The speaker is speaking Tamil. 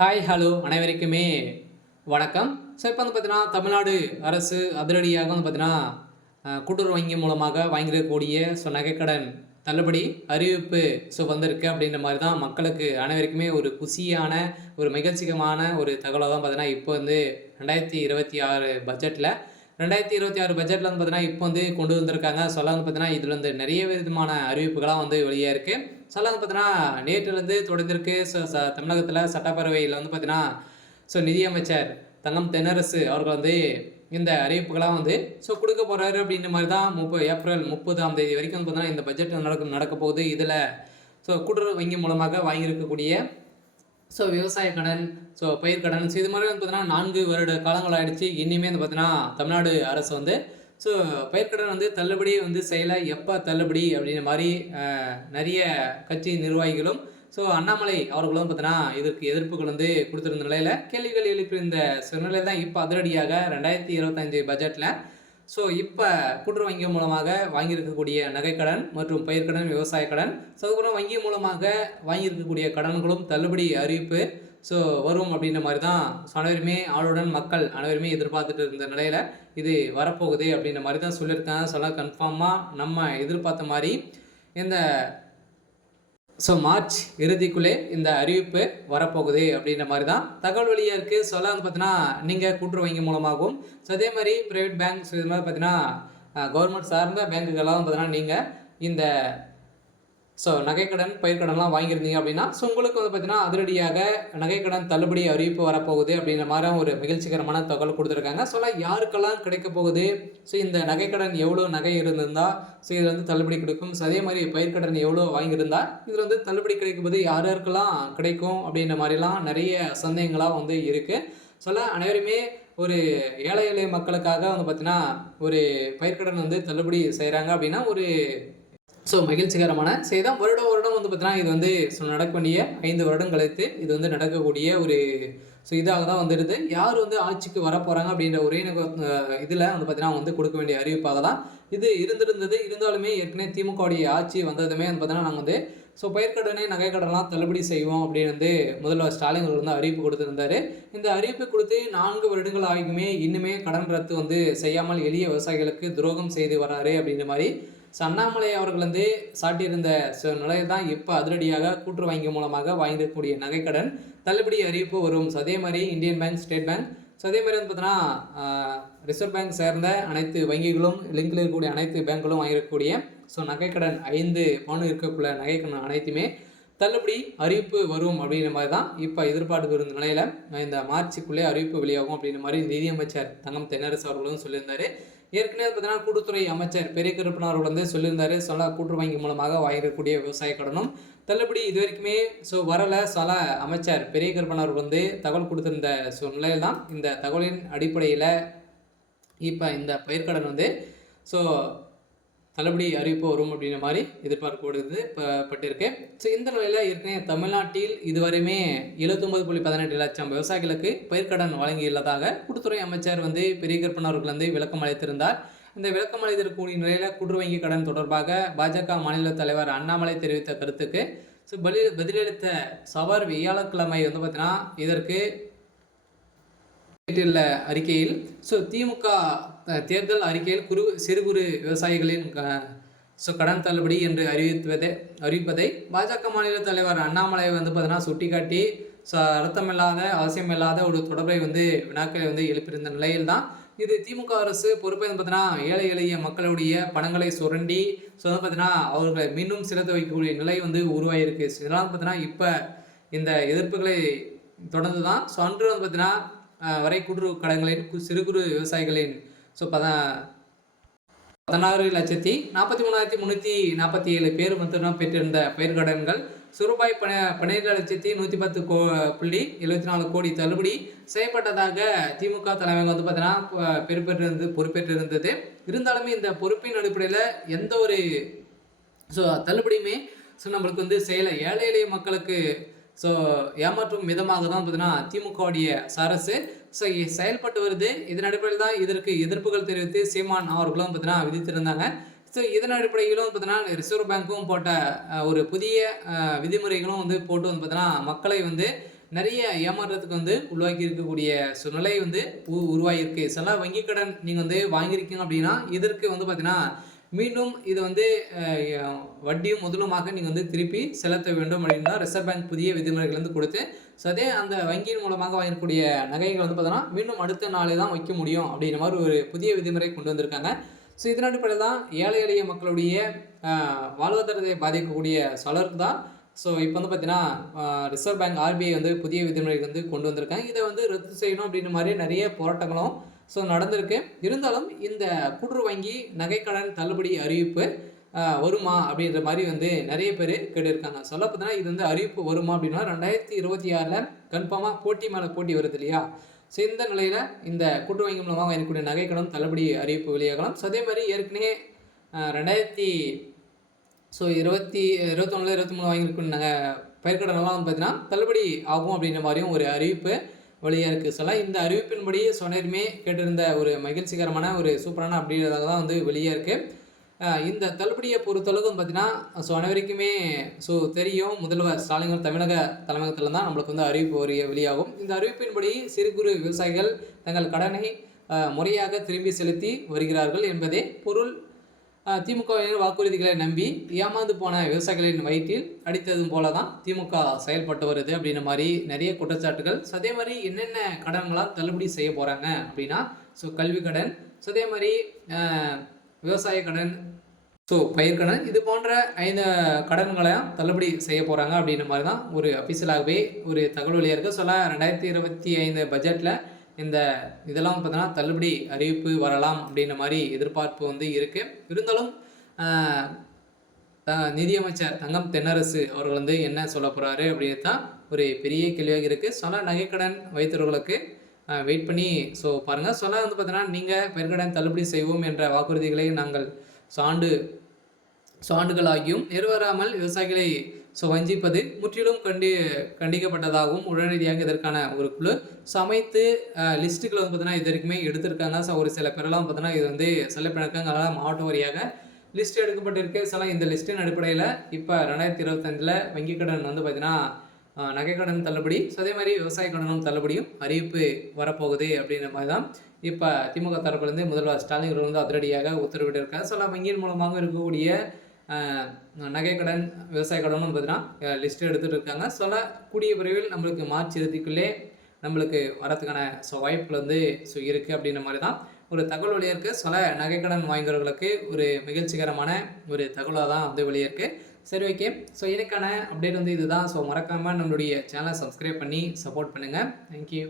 ஹாய் ஹலோ அனைவருக்குமே வணக்கம். ஸோ இப்போ வந்து பார்த்தீங்கன்னா, தமிழ்நாடு அரசு அதிரடியாக வந்து பார்த்தீங்கன்னா, கூட்டுறவு வங்கி மூலமாக வாங்கியிருக்கக்கூடிய நகைக்கடன் தள்ளுபடி அறிவிப்பு வந்திருக்கு அப்படின்ற மாரி தான் மக்களுக்கு அனைவருக்குமே ஒரு குஷியான, ஒரு மகிழ்ச்சிகரமான ஒரு தகவலா தான் பார்த்தீங்கன்னா, இப்போ வந்து 2026 பட்ஜெட்ல 2026 பட்ஜெட்ல வந்து பார்த்தீங்கன்னா, இப்போ வந்து கொண்டு வந்திருக்காங்க. வந்து பார்த்தீங்கன்னா, இதில வந்து நிறைய விதமான அறிவிப்புகள்லாம் வந்து வெளியா இருக்கு. வந்து பார்த்தீங்கன்னா, நேற்றிலிருந்து தொடர்ந்திருக்கு. ச ச தமிழகத்தில சட்டப்பேரவையில வந்து பார்த்தீங்கன்னா, நிதியமைச்சர் தங்கம் தென்னரசு அவர்கள் வந்து இந்த அறிவிப்புகள்லாம் வந்து குடுக்க போறாரு அப்படின்ற மாரி தான் ஏப்ரல் 30ஆம் தேதி வரைக்கும் வந்து பார்த்தீங்கன்னா, இந்த பட்ஜெட் நடக்கப் போகுது. இதில கூட்டுறவு வங்கி மூலமாக வாங்கியிருக்கக்கூடிய விவசாய கடன், பயிர் கடன், இது மாரி வந்து பார்த்தீங்கன்னா 4 வருட காலங்கள் ஆயிடுச்சு. இனிமே வந்து பார்த்தீங்கன்னா, தமிழ்நாடு அரசு வந்து ஸோ பயிர்க்கடன் வந்து தள்ளுபடி வந்து செய்யல. எப்ப தள்ளுபடி அப்படின்ற மாரி நெறைய கட்சி நிர்வாகிகளும், அண்ணாமலை அவர்களும் பார்த்தீங்கன்னா, இதற்கு எதிர்ப்புகள் வந்து குடுத்திருந்த நிலையில, கேள்விகள் எழுப்பியிருந்த சூழ்நிலையில தான் இப்ப அதிரடியாக 2025 பட்ஜெட்ல இப்ப கூட்டுறவு வங்கி மூலமாக வாங்கியிருக்கக்கூடிய நகைக்கடன் மற்றும் பயிர்க்கடன், விவசாய கடன், அதுக்கப்புறம் வங்கி மூலமாக வாங்கியிருக்கக்கூடிய கடன்களும் தள்ளுபடி அறிவிப்பு வரும் அப்படின்ற மாரி தான் அனைவருமே ஆவலுடன் மக்கள் அனைவருமே எதிர்பார்த்துட்டு இருந்த நிலையில, இது வரப்போகுது அப்படின்ற மாரி தான் சொல்லியிருக்காங்க. கன்ஃபார்மா நம்ம எதிர்பார்த்த மாரி இந்த மார்ச் இறுதிக்குள்ளே இந்த அறிவிப்பு வரப்போகுது அப்படின்ற மாரி தான் தகவல் வெளியா இருக்கு. வந்து பார்த்தீங்கன்னா, நீங்க கூட்டுறவு வங்கி மூலமாகவும், அதே மாரி பிரைவேட் பேங்க்ஸ் இது மாரி பார்த்தீங்கன்னா, கவர்மெண்ட் சார்ந்த பேங்குகள்லாம் பார்த்தீங்கன்னா, நீங்க இந்த நகைக்கடன், பயிர்க்கடன்லாம் வாங்கியிருந்தீங்க அப்படின்னா, உங்களுக்கு வந்து பார்த்தீங்கன்னா, அதிரடியாக நகைக்கடன் தள்ளுபடி அறிவிப்பு வரப்போகுது அப்படின்ற மாரி ஒரு மகிழ்ச்சிகரமான தகவல் குடுத்துருக்காங்க. யாருக்கெல்லாம் கிடைக்கப் போகுது? இந்த நகைக்கடன் எவ்வளோ நகை இருந்திருந்தா, இதுல வந்து தள்ளுபடி கிடைக்கும். அதே மாரி பயிர்க்கடன் எவ்வளோ வாங்கியிருந்தா, இதுல வந்து தள்ளுபடி கிடைக்கும்போது யார் யாருக்கெல்லாம் கிடைக்கும்? அப்படின்ற மாரிலாம் நெறைய சந்தேகங்களா வந்து இருக்கு. அனைவருமே ஒரு ஏழை எளிய மக்களுக்காக வந்து பார்த்தீங்கன்னா, ஒரு பயிர்க்கடன் வந்து தள்ளுபடி செய்றாங்க அப்படின்னா, ஒரு மகிழ்ச்சிகரமான செய்தி தான். வருடம் வருடம் வந்து பார்த்தீங்கன்னா, இது வந்து நடக்க வேண்டிய 5 வருடம் கழித்து இது வந்து நடக்கக்கூடிய ஒரு இதாக தான் வந்துருது. யார் வந்து ஆட்சிக்கு வரப்போறாங்க அப்படின்ற ஒரே இதில வந்து பார்த்தீங்கன்னா, வந்து கொடுக்க வேண்டிய அறிவிப்பாக தான் இது இருந்திருந்தது. இருந்தாலுமே ஏற்கனவே திமுகவுடைய ஆட்சி வந்ததுமே வந்து பார்த்தீங்கன்னா, நாங்க வந்து பயிர்க்கடனை, நகைக்கடன்லாம் தள்ளுபடி செய்வோம் அப்படின்னு வந்து முதல்வர் ஸ்டாலின் அவர்கள் வந்து அறிவிப்பு கொடுத்திருந்தாரு. இந்த அறிவிப்பு கொடுத்து 4 வருடங்கள் ஆகியுமே இன்னுமே கடன் ரத்து வந்து செய்யாமல் எளிய விவசாயிகளுக்கு துரோகம் செய்து வராரு அப்படின்ற மாரி அண்ணாமலை அவர்கள் வந்து சாட்டியிருந்த நிலையில் தான் இப்போ அதிரடியாக கூட்டுறவு வங்கி மூலமாக வாங்கியிருக்கக்கூடிய நகைக்கடன் தள்ளுபடி அறிவிப்பு வரும். அதே மாதிரி இந்தியன் பேங்க், ஸ்டேட் பேங்க், அதே மாதிரி வந்து பார்த்தீங்கன்னா ரிசர்வ் பேங்க் சேர்ந்த அனைத்து வங்கிகளும் லிங்கில் இருக்கக்கூடிய அனைத்து பேங்க்குகளும் வாங்கியிருக்கக்கூடிய நகைக்கடன் 5 பவுன் இருக்கக்கூடிய நகைக்கடன் அனைத்துமே தள்ளுபடி அறிவிப்பு வரும் அப்படின்ற மாதிரி தான் இப்போ எதிர்பார்ப்பு இருந்த நிலையில் இந்த மார்ச்சுக்குள்ளே அறிவிப்பு வெளியாகும் அப்படின்ற மாதிரி நிதியமைச்சர் தங்கம் தென்னரசு அவர்களும் சொல்லியிருந்தாரு. ஏற்கனவே பார்த்தீங்கன்னா, கூட்டுத்துறை அமைச்சர் பெரிய கருப்பன் அவர்கள் வந்து சொல்லியிருந்தாரு. கூட்டுறவு வங்கி மூலமாக வாங்கியிருக்கக்கூடிய விவசாய கடனும் தள்ளுபடி இது வரைக்குமே வரல. அமைச்சர் பெரிய கருப்பன் அவர்கள் வந்து தகவல் கொடுத்திருந்த நிலையில் தான் இந்த தகவலின் அடிப்படையில் இப்போ இந்த பயிர்க்கடன் வந்து தள்ளுபடி அறிவிப்பு வரும் அப்படின்ற மாதிரி எதிர்பார்க்கப்படுகிறது பட்டிருக்கு. இந்த நிலையில் ஏற்கனவே தமிழ்நாட்டில் இதுவரையுமே 79.18 லட்சம் விவசாயிகளுக்கு பயிர்க்கடன் வழங்கியுள்ளதாக கூட்டுத்துறை அமைச்சர் வந்து பெரிய கருப்பன் அவர்கள் வந்து விளக்கம் அளித்திருந்தார். இந்த விளக்கம் அளித்திருக்கக்கூடிய நிலையில் கூட்டுறவு வங்கி கடன் தொடர்பாக பாஜக மாநில தலைவர் அண்ணாமலை தெரிவித்த கருத்துக்கு பதிலளித்த சவர் வியாழக்கிழமை வந்து பார்த்தீங்கன்னா, இதற்கு அறிக்கையில் திமுக தேர்தல் அறிக்கையில் சிறு குறு விவசாயிகளின் கடன் தள்ளுபடி என்று அறிவிப்பதை பாஜக மாநில தலைவர் அண்ணாமலை வந்து பார்த்தீங்கன்னா சுட்டிக்காட்டி அர்த்தமில்லாத அவசியமில்லாத ஒரு தொடர்பை வந்து வினாக்களை வந்து எழுப்பியிருந்த நிலையில் தான் இது திமுக அரசு பொறுப்பை வந்து பார்த்தீங்கன்னா ஏழை எளிய மக்களுடைய பணங்களை சுரண்டி வந்து பார்த்தீங்கன்னா அவர்களை மீண்டும் செலுத்த வைக்கக்கூடிய நிலை வந்து உருவாகிருக்கு. இதனால் பார்த்தீங்கன்னா இப்போ இந்த எதிர்ப்புகளை தொடர்ந்து தான் அன்று வந்து பார்த்தீங்கன்னா வரை கூட்டுறவு கடன்களின் சிறு குறு விவசாயிகளின் 16,43,347 பேர் மட்டும் பெற்றிருந்த பயிர்க்கடன்கள் ரூபாய் 12,110,110.74 கோடி தள்ளுபடி செய்யப்பட்டதாக திமுக தலைமை வந்து பார்த்தீங்கன்னா பொறுப்பேற்றிருந்தது. இருந்தாலுமே இந்த பொறுப்பின் அடிப்படையில் எந்த ஒரு தள்ளுபடியுமே நம்மளுக்கு வந்து செய்யலை. ஏழை எளிய மக்களுக்கு ஏமாற்றும் விதமாக தான் பார்த்தீங்கன்னா திமுகவுடைய அரசு செயல்பட்டு வருது. இதன் அடிப்படையில் தான் இதற்கு எதிர்ப்புகள் தெரிவித்து சீமான் அவர்களும் பார்த்தீங்கன்னா விதித்திருந்தாங்க. இதன் அடிப்படையிலும் பார்த்தீங்கன்னா ரிசர்வ் பேங்க்கும் போட்ட ஒரு புதிய விதிமுறைகளும் வந்து போட்டு வந்து பார்த்தீங்கன்னா மக்களை வந்து நிறைய ஏமாற்றத்துக்கு வந்து உள்ளாக்கி இருக்கக்கூடிய சூழ்நிலை வந்து உருவாகியிருக்கு. சில வங்கி கடன் நீங்கள் வந்து வாங்கியிருக்கீங்க அப்படின்னா இதற்கு வந்து பார்த்தீங்கன்னா மீண்டும் இது வந்து வட்டியும் முதலுமாக நீங்கள் வந்து திருப்பி செலுத்த வேண்டும் அப்படின்னு தான் ரிசர்வ் பேங்க் புதிய விதிமுறைகள் வந்து கொடுத்து, ஸோ அதே அந்த வங்கியின் மூலமாக வாங்கக்கூடிய நகைகள் வந்து பார்த்தோன்னா மீண்டும் அடுத்த நாளே தான் வைக்க முடியும் அப்படின்ற மாதிரி ஒரு புதிய விதிமுறை கொண்டு வந்திருக்காங்க. ஸோ இதன் அடிப்படையில் தான் ஏழை எளிய மக்களுடைய வாழ்வாதாரத்தை பாதிக்கக்கூடிய சிலருக்கு தான் ஸோ இப்போ வந்து பார்த்தீங்கன்னா ரிசர்வ் பேங்க் ஆர்பிஐ வந்து புதிய விதிமுறை வந்து கொண்டு வந்திருக்காங்க. இதை வந்து ரத்து செய்யணும் அப்படின்ற மாதிரி நிறைய போராட்டங்களும் ஸோ நடந்திருக்கு. இருந்தாலும் இந்த கூட்டுறவு வங்கி நகைக்கடன் தள்ளுபடி அறிவிப்பு வருமா அப்படின்ற மாதிரி வந்து நிறைய பேர் கேட்டிருக்காங்க. சொல்ல பார்த்தீங்கன்னா இது வந்து அறிவிப்பு வருமா அப்படின்னா 2026 கன்ஃபார்மாக போட்டி மேலே போட்டி வருது இல்லையா? ஸோ இந்த நிலையில் இந்த கூட்டுறவு வங்கி மூலமாக வாங்கக்கூடிய நகைக்கடன் தள்ளுபடி அறிவிப்பு வெளியாகலாம். ஸோ அதே மாதிரி ஏற்கனவே 2021 23 வாங்கியிருக்க பயிர்க்கடனெல்லாம் வந்து பார்த்தீங்கன்னா தள்ளுபடி ஆகும் அப்படின்ற மாதிரியும் ஒரு அறிவிப்பு வெளியாக இருக்குது. சொல்லலாம் இந்த அறிவிப்பின்படி சொன்னருமே கேட்டிருந்த ஒரு மகிழ்ச்சிகரமான ஒரு சூப்பரான அப்படின்றதாக தான் வந்து வெளியாக இருக்குது. இந்த தள்ளுபடியை பொறுத்தளவுக்கு வந்து பார்த்தீங்கன்னா ஸோ அனைவருக்குமே ஸோ தெரியும், முதல்வர் ஸ்டாலின் தமிழக தலைமையகத்தில் தான் நம்மளுக்கு வந்து அறிவிப்பு வெளியாகும். இந்த அறிவிப்பின்படி சிறு குறு விவசாயிகள் தங்கள் கடனை முறையாக திரும்பி செலுத்தி வருகிறார்கள் என்பதே பொருள். திமுகவினர் வாக்குறுதிகளை நம்பி ஏமாந்து போன விவசாயிகளின் வயிற்றில் அடித்ததும் போல தான் திமுக செயல்பட்டு வருது அப்படின்ற மாதிரி நிறைய குற்றச்சாட்டுகள். ஸோ அதே மாதிரி என்னென்ன கடன்களாக தள்ளுபடி செய்ய போகிறாங்க அப்படின்னா ஸோ கல்வி கடன், ஸோ அதே மாதிரி விவசாய கடன், ஸோ பயிர்க்கடன், இது போன்ற 5 கடன்களையும் தள்ளுபடி செய்ய போகிறாங்க அப்படின்ற மாதிரி தான் ஒரு அஃபிஷியலாகவே ஒரு தகவல் வெளியாக இருக்குது. சொல்ல 2025 பட்ஜெட்டில் இதெல்லாம் பார்த்தீங்கன்னா தள்ளுபடி அறிவிப்பு வரலாம் அப்படின்ற மாதிரி எதிர்பார்ப்பு வந்து இருக்குது. இருந்தாலும் நிதியமைச்சர் தங்கம் தென்னரசு அவர்கள் வந்து என்ன சொல்ல போகிறாரு அப்படின்னு தான் ஒரு பெரிய கேள்வியாக இருக்குது. சொன்ன நகைக்கடன் வைத்தவர்களுக்கு வெயிட் பண்ணி ஸோ பாருங்கள். சொன்னால் வந்து பார்த்தீங்கன்னா நீங்கள் பயிர்க்கடன் தள்ளுபடி செய்வோம் என்ற வாக்குறுதிகளை நாங்கள் ஆண்டுகளாகியும் நிறைவேறாமல் விவசாயிகளை வஞ்சிப்பது முற்றிலும் கண்டிக்கப்பட்டதாகவும் உடனடியாக இதற்கான ஒரு குழு அமைத்து லிஸ்ட்டுகளை வந்து பார்த்தீங்கன்னா இது வரைக்குமே எடுத்திருக்காங்க. ஒரு சில பேரெல்லாம் பார்த்தீங்கன்னா இது வந்து செல்லப்பிணக்கங்களால் மாவட்ட வாரியாக லிஸ்ட் எடுக்கப்பட்டிருக்கு. இந்த லிஸ்ட்டின் அடிப்படையில் இப்போ 2025 வங்கி கடன் வந்து பார்த்தீங்கன்னா நகைக்கடன் தள்ளுபடி, அதே மாதிரி விவசாய கடனும் தள்ளுபடியும் அறிவிப்பு வரப்போகுது அப்படின்ற மாதிரி தான் இப்போ திமுக தரப்புலேருந்து முதல்வர் ஸ்டாலின் அவர்கள் வந்து அதிரடியாக உத்தரவிட்டிருக்காங்க. வங்கியின் மூலமாக இருக்கக்கூடிய நகைக்கடன் விவசாய கடனும் பார்த்தீங்கன்னா லிஸ்ட்டு எடுத்துகிட்டு இருக்காங்க. கூடிய விரைவில் நம்மளுக்கு மார்ச் இறுதிக்குள்ளே நம்மளுக்கு வரத்துக்கான வாய்ப்புகள் வந்து இருக்குது அப்படின்ற மாதிரி தான் ஒரு தகவல் வெளியே இருக்குது. நகைக்கடன் வாங்குறவர்களுக்கு ஒரு மகிழ்ச்சிகரமான ஒரு தகவலாக தான் வந்து வெளியே இருக்குது. சரி, ஓகே. எனக்கான அப்டேட் வந்து இதுதான். மறக்காமல் நம்மளுடைய சேனலை சப்ஸ்கிரைப் பண்ணி சப்போர்ட் பண்ணுங்கள். தேங்க்யூ.